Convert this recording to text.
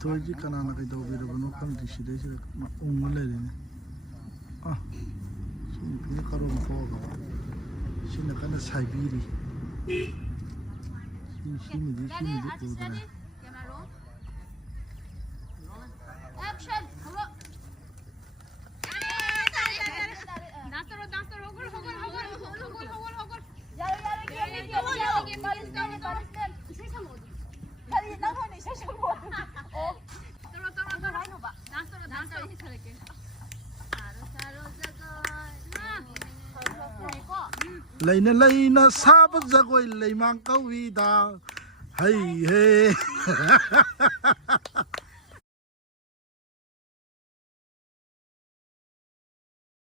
ꯊꯣꯏꯁꯤ ꯀꯅꯥꯅ ꯀꯩꯗꯧꯕꯤꯔꯕꯅꯣ ꯈꯪꯗꯦ ꯁꯤꯗꯩꯁꯤꯗ ꯎꯡꯉ ꯂꯩꯔꯤꯅꯦ ꯁꯤ ꯅꯨꯄꯤꯅ ꯀꯔꯣꯝ ꯊꯣꯛꯑꯒ ꯁꯤꯅ ꯀꯟꯅ ꯁꯥꯏꯕꯤꯔꯤ 시미디 오더라. 액션. 레이나 레이나 사부 자고이 레이만 까위다 헤이 헤이